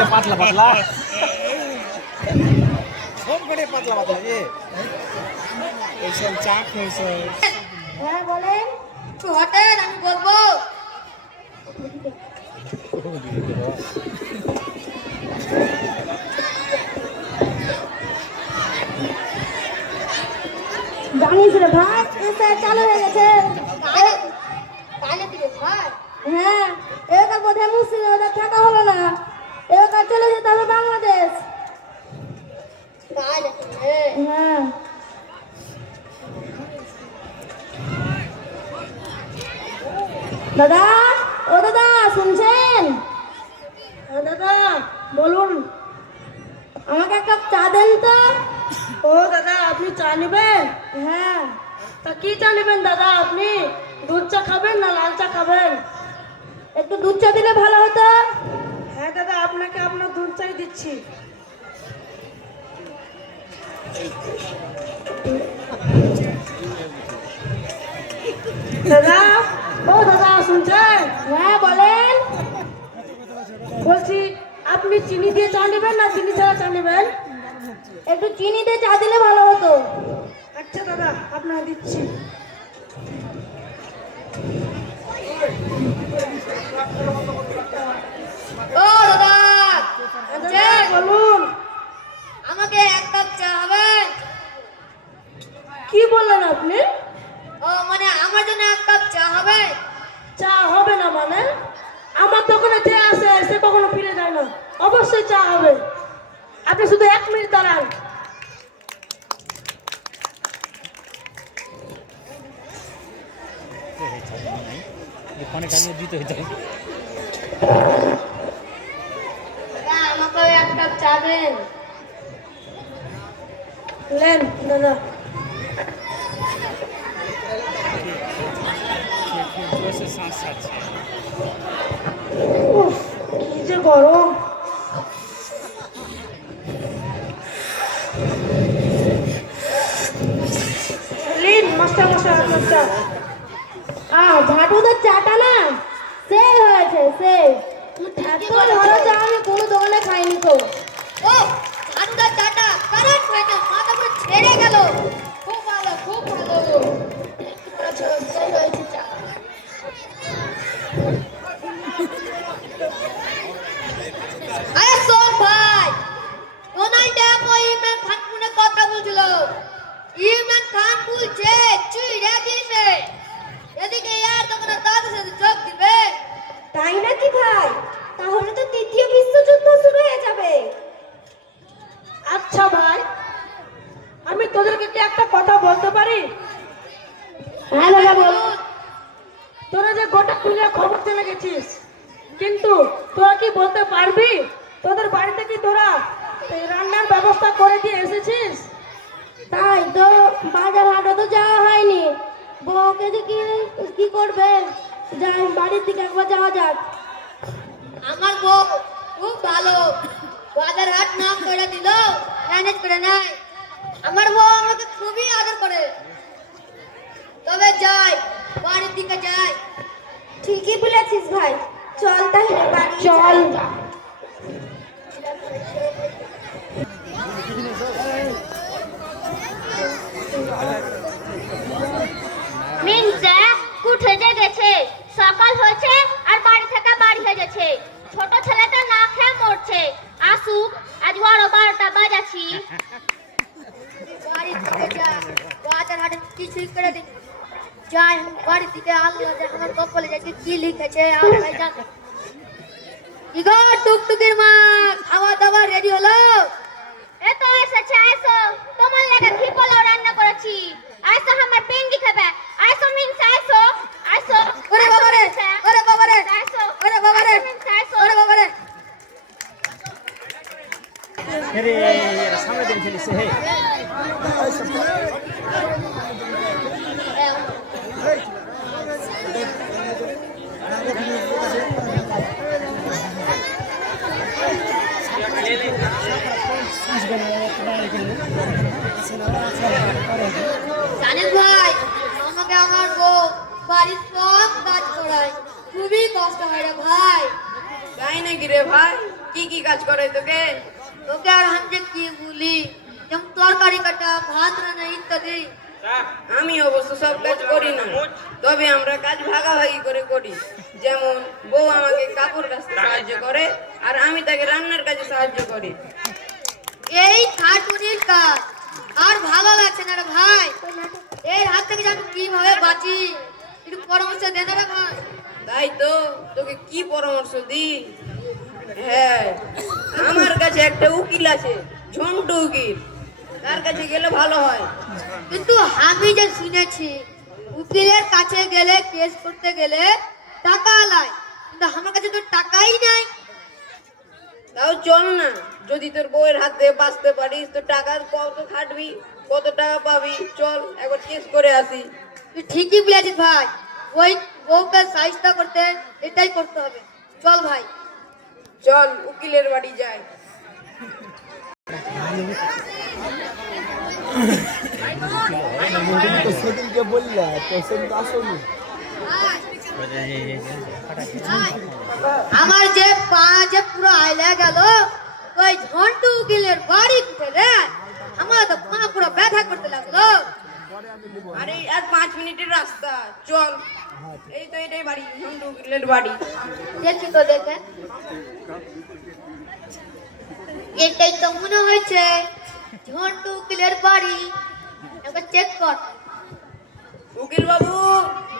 যে পাতলা পাতলা। সব করে পাতলা পাতলা যে এইসব চা খেয়েছে হ্যাঁ বলেন। হটেন আমি বলব। জানিস রে ভাই চালু হয়ে গেছে। হ্যাঁ এবার বোধহয় মুর্শিদাবাদ থাকা হলো না। এবার চলে যেতে হবে বাংলাদেশ। হ্যাঁ। দাদা ও দাদা শুনছেন? দাদা বলুন আমাকে এক কাপ চা দেন তো। ও দাদা আপনি চা নেবেন? হ্যাঁ। তা কি চা নেবেন দাদা আপনি? দুধ চা খাবেন না লাল চা খাবেন? একটু দুধ চা দিলে ভালো হতো। আপনাকে আপনার দুধ চাই দিচ্ছি। দাদা ও দাদা শুনছেন? হ্যাঁ বলেন। বলছি আপনি চিনি দিয়ে চা নেবেন না চিনি ছাড়া চা নেবেন? একটু চিনি দিয়ে চা দিলে ভালো হতো। আচ্ছা দাদা আপনার দিচ্ছি। বলুন। আমাকে এক কাপ চা হবে? কি বললেন আপনি? ও মানে আমার জন্য এক কাপ চা হবে? চা হবে না মানে? আমার দোকানে যে আসে সে কখনো ফিরে যায় না। অবশ্যই চা হবে। আপনি শুধু এক মিনিট দাঁড়ান। দিতে হইতে দাদা আমাকে এক কাপ চা দেন লেন দাদা কি যে গরম। লিন, মাস্টার আপনার চা আ ঝাটুদের চাটা না? সেই হয়েছে, সেই। আরে শোন ভাই ডোনাল্ড ট্রাম্প ইমরান খান ফোনে কথা বলছিল। ইমরান খান বলছে চুইরা দিবে। এদিকে ইয়ার দোকানে দাদার সাথে যোগ দিবে। তাই নাকি ভাই? তাহলে তো তৃতীয় বিশ্বযুদ্ধ শুরু হয়ে যাবে। আচ্ছা ভাই আমি তোদেরকে একটা কথা বলতে পারি? হ্যাঁ দাদা বলুন তোরা যে গোটা দুনিয়া খবর চলে গেছিস, কিন্তু তোরা কি বলতে পারবি? তোদের বাড়িতে কি তোরা রান্নার ব্যবস্থা করে দিয়ে এসেছিস? তাই তো বাজার হাটে তো যাওয়া হয়নি। বউকে যে কি কি করবে? যাই, বাড়ির দিকে একবার যাওয়া যাক। আমার বউ খুব ভালো। বাজার হাট নাম করে দিল ম্যানেজ করে নাই আমার বউ আমাকে খুবই আদর করে। তবে যাই বাড়ির দিকে যাই। ঠিকই বলেছিস ভাই। চল তাহলে বাড়ি চল। কি লিখেছে আল্লাহ জানিস ভাই আমাকে আমার বউ বাড়ির সব কাজ করায়। খুবই কষ্ট হয় রে ভাই। তাই নাকি রে ভাই? কি কি কাজ করে তোকে? তোকে আর আমি যে কি বলি? যেমন তরকারি কাটা ভাত রান্না ইত্যাদি। আমি অবশ্য সব কাজ করি না। তবে আমরা কাজ ভাগাভাগি করে করি। যেমন বউ আমাকে কাপড় কাচতে সাহায্য করে আর আমি তাকে রান্নার কাজে সাহায্য করি। এই খাটুনির কাজ। আর ভালো লাগছে না রে ভাই। এর হাত থেকে যেন কীভাবে বাঁচি। একটু পরামর্শ দে না রে ভাই। তাই তো তোকে কি পরামর্শ দি হ্যাঁ আমার কাছে একটা উকিল আছে ঝন্টু উকিল। তার কাছে গেলে ভালো হয়। কিন্তু আমি যে শুনেছি উকিলের কাছে গেলে কেস করতে গেলে টাকা লাগে। কিন্তু আমার কাছে তো টাকাই নাই। তাও চল না। যদি তোর বউয়ের হাত দিয়ে বাঁচতে পারিস তো টাকা কত খাটবি কত টাকা পাবি চল একবার কেস করে আসি। তুই ঠিকই বলেছিস ভাই। ওই বউকে সাহিত্য করতে এটাই করতে হবে। চল ভাই। চল উকিলের বাড়ি যাই। তো সেদিনকে বললে তো সেদিন আসনি। আমার যে পা যে পুরো আইলা গেল, ওই ঝন্টু উকিলের বাড়ি উঠে রে। আমার তো পা পুরো ব্যথা করতে লাগল। আরে, আর পাঁচ মিনিটের রাস্তা, চল। এই তো এটাই বাড়ি, ঝন্টু উকিলের বাড়ি। দেখি তো দেখে। এটাই তো মনে হয়েছে, ঝন্টু উকিলের বাড়ি। একবার চেক কর। উকিল বাবু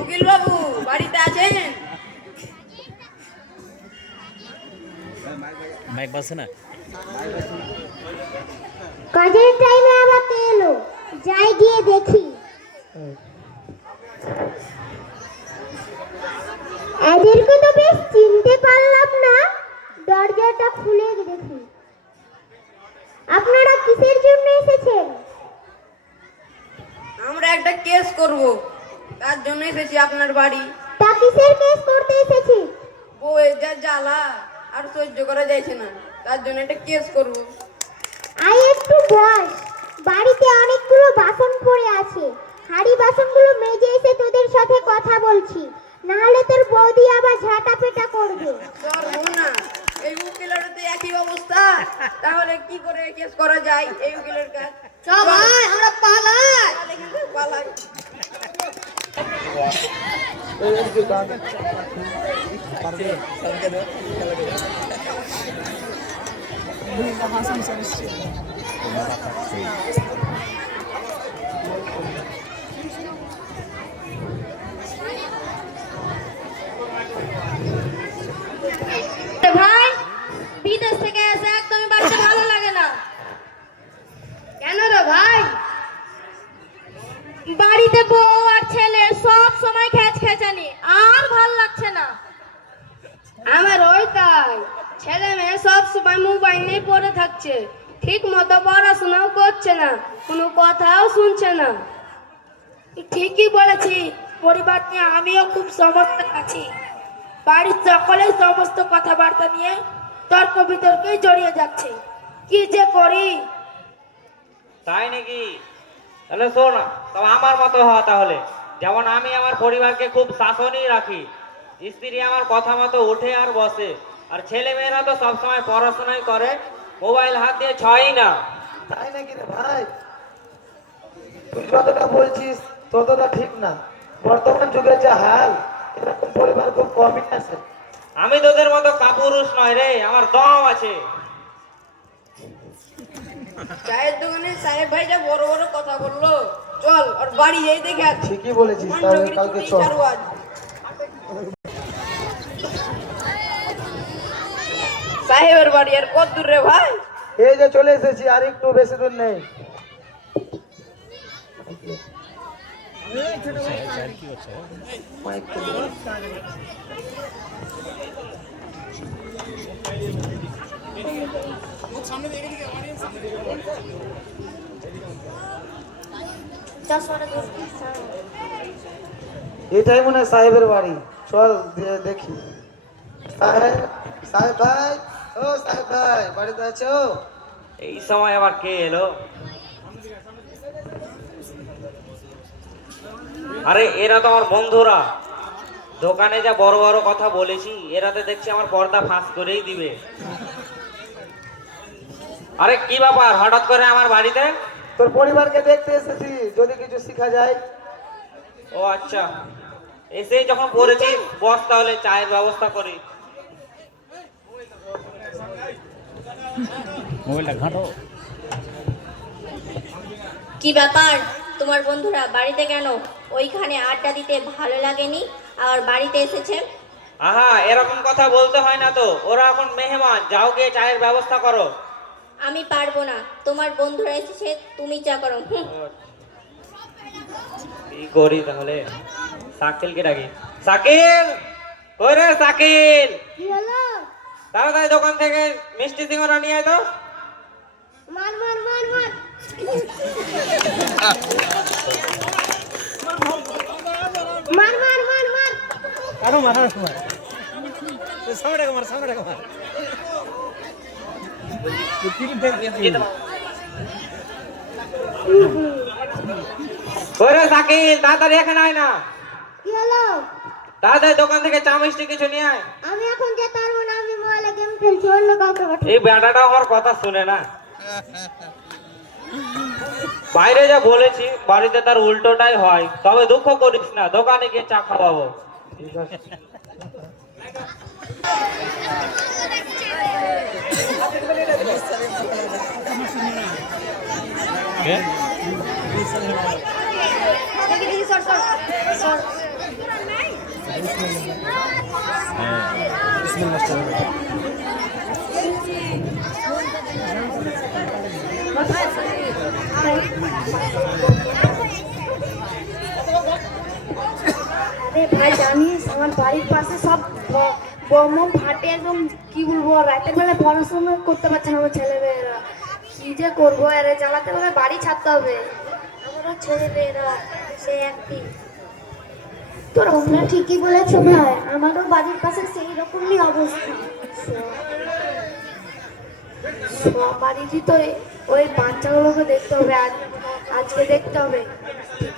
উকিল বাবু বাড়িতে আছেন? মাইক বাজছে না? কাজের টাইমে আবার কে এলো? যাই গিয়ে দেখি। এদেরকে তো বেশ চিনতে পারলাম না। দরজাটা খুলে দেখি। আপনারা কিসের জন্য এসেছেন আমরা একটা কেস করব। তার জন্য এসেছি আপনার বাড়ি। তা কিসের কেস করতে এসেছি। বউয়ের যা জ্বালা আর সহ্য করা যাইছে না। তার জন্য একটা কেস করব। আই একটু বস। বাড়িতে অনেকগুলো বাসন পড়ে আছে। হাড়ি বাসনগুলো মেজে এসে তোদের সাথে কথা বলছি। নাহলে তোর বৌদি আবার ঝাঁটা পেটা করবে। না এই উকিলের তো একই অবস্থা। তাহলে কি করে কেস করা যায়? এই উকিলের কাজ চ ভাই আমরা পালাই তাহলে কিন্তু পালাই ভাই, বিদেশ থেকে এসে একদমই বাড়িতে ভালো লাগে না। কেন রে ভাই? বাড়িতে বউ আর ছেলে সব সময় খ্যাচ খেচানি আর ভালো লাগছে না। আমার ওই তাই। ছেলে মেয়ে সব সময় মোবাইল নিয়ে পড়ে থাকছে। ঠিক মতো পড়াশোনাও করছে না কোনো কথাও শুনছে না। ঠিকই বলেছি পরিবার নিয়ে আমিও খুব সমস্যা আছি। বাড়ির সকলেই সমস্ত কথাবার্তা নিয়ে তর্ক বিতর্কে জড়িয়ে যাচ্ছে। কি যে করি? তাই নাকি? তাহলে শোন আমার মতো হওয়া তাহলে। যেমন আমি আমার পরিবারকে খুব শাসনই রাখি। স্ত্রী আমার কথা মতো উঠে আর বসে। আর ছেলে মেয়েরা তো সবসময় পড়াশোনাই করে মোবাইল হাত দিয়ে ছয়ই না। তাই নাকি রে ভাই? তুই যতটা বলছিস ততটা ঠিক না। বর্তমান যুগের যে হাল এরকম পরিবার খুব কমই আছে। আমি তোদের মতো কাপুরুষ নয় রে আমার দম আছে। চায়ের দোকানে সাহেব ভাই যা বড় বড় কথা বলল। চল আর বাড়ি যাই দেখে ঠিকই বলেছিস তাহলে কালকে চল। সাহেবের বাড়ি আর কত দূর রে ভাই? এই যে চলে এসেছি আর একটু বেশি দূর নেই। এটাই মনে হয় সাহেবের বাড়ি। চল দেখি। সাহেব সাহেব ভাই ও সাহেব ভাই বাড়িতে আছো? এই সময় আবার কে এলো? আরে এরা তো আমার বন্ধুরা। দোকানে যা বড় বড় কথা বলেছি এরাতে দেখছি আমার পর্দা ফাঁস করেই দিবে। আরে কি ব্যাপার? হঠাৎ করে আমার বাড়িতে? তোর পরিবারকে দেখতে এসেছি যদি কিছু শেখা যায়। ও আচ্ছা। এসেই যখন পড়েছিস বস তাহলে চায়ের ব্যবস্থা করি। কি ব্যাপার? তোমার বন্ধুরা বাড়িতে কেন? ওইখানে আড্ডা দিতে ভালো লাগেনি? আর বাড়িতে এসেছে? আহা এরকম কথা বলতে হয় না তো। ওরা এখন মেহমান যাও গিয়ে চায়ের ব্যবস্থা করো। আমি পারব না। তোমার বন্ধুরা এসেছে তুমি চা করো। কি করি তাহলে? সাকিলকে ডাকি। সাকিল কই রে সাকিল কি হলো? তাড়াতাড়ি দোকান থেকে মিষ্টি সিঙ্গারা নিয়ে আয় তো। মার মার মার মার। মার মার মার মার। কারও মারা মার। সামনে রেখে মার সামনে রেখে মার। সাকিল তাড়াতাড়ি এখানে আয় না। কি হলো? তাড়াতাড়ি দোকান থেকে চা মিষ্টি কিছু নিয়ে আয়। আমি এখন যেতে পারব না আমি মোবাইলে গেম খেলছি অন্য কাউকে এই বেটাটা আমার কথা শুনে না। বাইরে যা বলেছি বাড়িতে তার উল্টোটাই হয়। তবে দুঃখ করিস না দোকানে গিয়ে চা খাওয়াবো। সর সর আরে ভাই জানিস আমার বাড়ির পাশে সব বোম ফাটে একদম, কি বলব রাতের বেলা পড়াশোনা করতে পারছে না আমার ছেলেমেয়েরা। কি যে করব আরে জ্বালাতে বেলা বাড়ি ছাড়তে হবে। আমারও ছেলেমেয়েরা, সে একটি। তোমরা ঠিকই বলেছ ভাই, আমারও বাড়ির পাশে সেই রকমই অবস্থা। সব বাড়িরই তো ওই বাচ্চাগুলোকে দেখতে হবে, আজ আজকে দেখতে হবে। ঠিক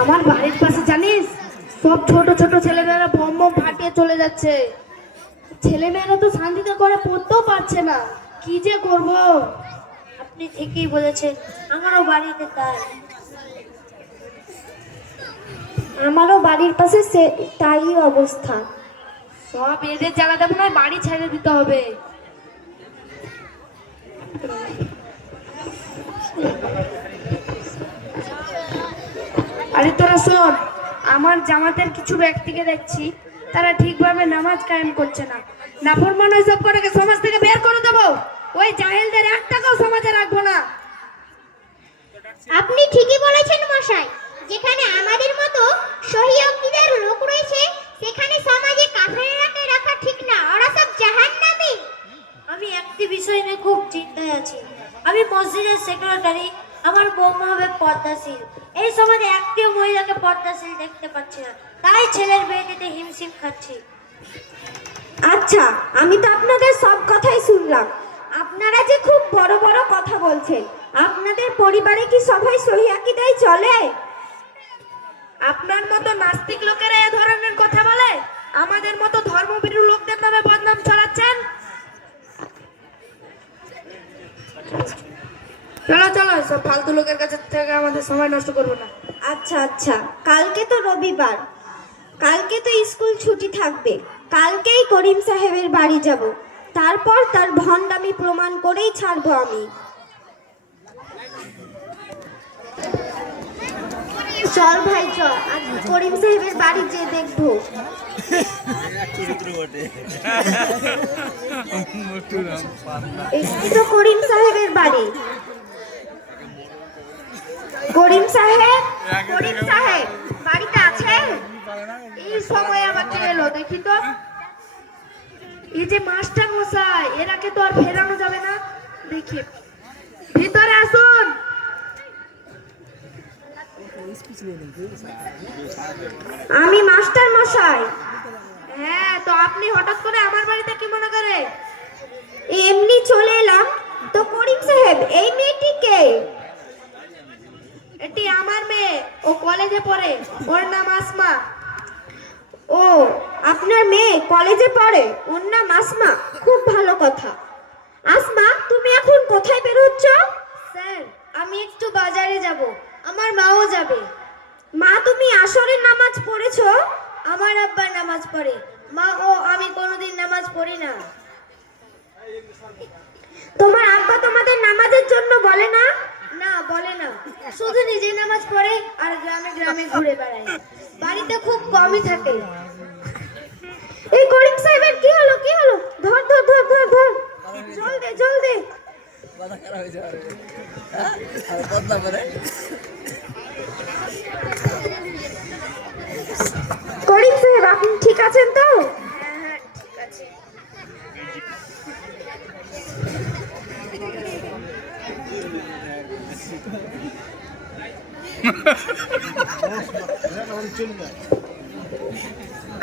আমার বাড়ির পাশে জানিস? সব ছোট ছোট ছেলেমেয়েরা বম বম ফাটিয়ে চলে যাচ্ছে। ছেলেমেয়েরা তো শান্তিতে করে পড়তেও পারছে না। কি যে করব? আপনি ঠিকই বলেছেন। আমারও বাড়িতে তাই। আমারও বাড়ির পাশে সে তাই অবস্থা। সব এদের জ্বালাতে মনে বাড়ি ছেড়ে দিতে হবে। আরে তোরা শোন আমার জামাতের কিছু ব্যক্তিকে দেখছি তারা ঠিকভাবে নামাজ কায়েম করছে না। নাফরমান সব করে সমাজ থেকে বের করে দেবো? ওই জাহেলদের এক টাকাও সমাজে রাখব না। আপনি ঠিকই বলেছেন মশাই। যেখানে আমাদের মতো সহিয়কীদের লোক রয়েছে সেখানে সমাজে কাফেররাকে রাখা ঠিক না। ওরা সব জাহান্নামী। আমি একটি বিষয় নিয়ে খুব চিন্তায় আছি। আমি মসজিদের সেক্রেটারি আমার বৌমা হবে পদ্মাশীল এই সমাজে একটিও মহিলাকে পদ্মাশীল দেখতে পাচ্ছি না। তাই ছেলের বিয়ে দিতে হিমশিম খাচ্ছি। আচ্ছা আমি তো আপনাদের সব কথাই শুনলাম। আপনারা যে খুব বড় বড় কথা বলছেন আপনাদের পরিবারে কি সবাই সহি আকিদাই চলে? আপনার মতো নাস্তিক লোকেরা এ ধরনের কথা বলে? আমাদের মতো ধর্মভীরু লোকদের নামে বদনাম ছড়াচ্ছেন? চলো চলো, সব ফালতু লোকের কাছে থেকে আমাদের সময় নষ্ট করব না। আচ্ছা আচ্ছা। কালকে তো রবিবার। কালকে তো স্কুল ছুটি থাকবে। কালকেই করিম সাহেবের বাড়ি যাব। তারপর তার ভণ্ডামি প্রমাণ করেই ছাড়বো আমি। চল ভাই, চল। আজ করিম সাহেবের বাড়ি যে দেখব। এই তো করিম সাহেবের বাড়ি। করিম সাহেব করিম সাহেব, বাড়িতে আছেন? এই সময় আবার কে এলো, দেখি তো। এই যে মাস্টার মশাই এরাকে তো আর ফেরানো যাবে না। দেখি। ভিতরে আসুন। আমি মাস্টার মশাই। হ্যাঁ তো আপনি হঠাৎ করে আমার বাড়িতে কি মনে করে? এমনি চলে এলাম। তো করিম সাহেব এই মেয়েটি কে এটি আমার মেয়ে। ও কলেজে পড়ে। ওর নাম আসমা। ও আপনার মেয়ে কলেজে পড়ে। ওর নাম আসমা। খুব ভালো কথা। আসমা তুমি এখন কোথায় বেরোচ্ছ? স্যার আমি একটু বাজারে যাব। আমার মাও যাবে। মা তুমি আসরের নামাজ পড়েছো? আমার আব্বা নামাজ পড়ে। মা ও আমি কোনোদিন নামাজ পড়ি না। তোমার আব্বা তোমাদের নামাজের জন্য বলে না? না, বলে না। শুধু নিজে নামাজ পড়ে আর গ্রামে গ্রামে ঘুরে বেড়ায়। বাড়িতে খুব কমই থাকে। এই করিম সাহেবের কি হলো কি হলো? ধর ধর ধর ধর ধর। জল দে জল দে। করিম সাহেব আপনি ঠিক আছেন তো?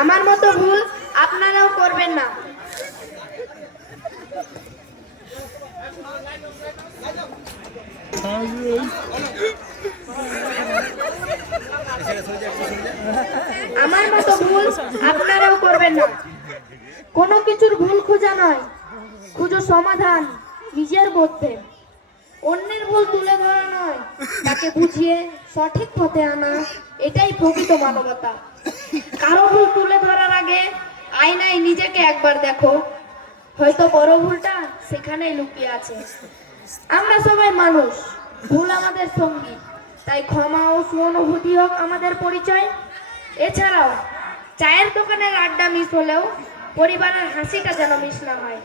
আমার মতো ভুল আপনারাও করবেন না। আমার মতো ভুল করবেন না। কোনো কিছুর ভুল খোঁজা নয়, খুঁজো সমাধান নিজের মধ্যে। অন্যের ভুল তুলে ধরা নয়, তাকে বুঝিয়ে সঠিক পথে আনা, এটাই প্রকৃত মানবতা। কারও ভুল তুলে ধরার আগে আয়নায় নিজেকে একবার দেখো। হয়তো বড় ভুলটা সেখানেই লুকিয়ে আছে। আমরা সবাই মানুষ, ভুল আমাদের সঙ্গী। তাই ক্ষমা ও সহানুভূতি হোক আমাদের পরিচয়। এছাড়াও চায়ের দোকানের আড্ডা মিস হলেও পরিবারের হাসিটা যেন মিস না হয়।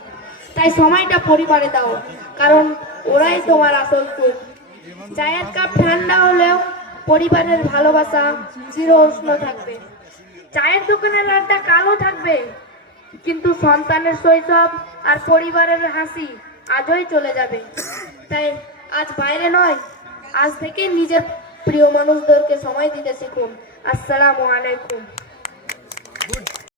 তাই সময়টা পরিবারে দাও, কারণ ওরাই তোমার আসল সুখ চায়ের কাপ ঠান্ডা হলেও পরিবারের ভালোবাসা চির উষ্ণ থাকবে। চায়ের দোকানের আড্ডা কালো থাকবে, কিন্তু সন্তানের শৈশব আর পরিবারের হাসি আজই চলে যাবে। তাই আজ বাইরে নয়, আজ থেকে নিজের প্রিয় মানুষদেরকে সময় দিতে শিখুন। আসসালামু আলাইকুম। Good.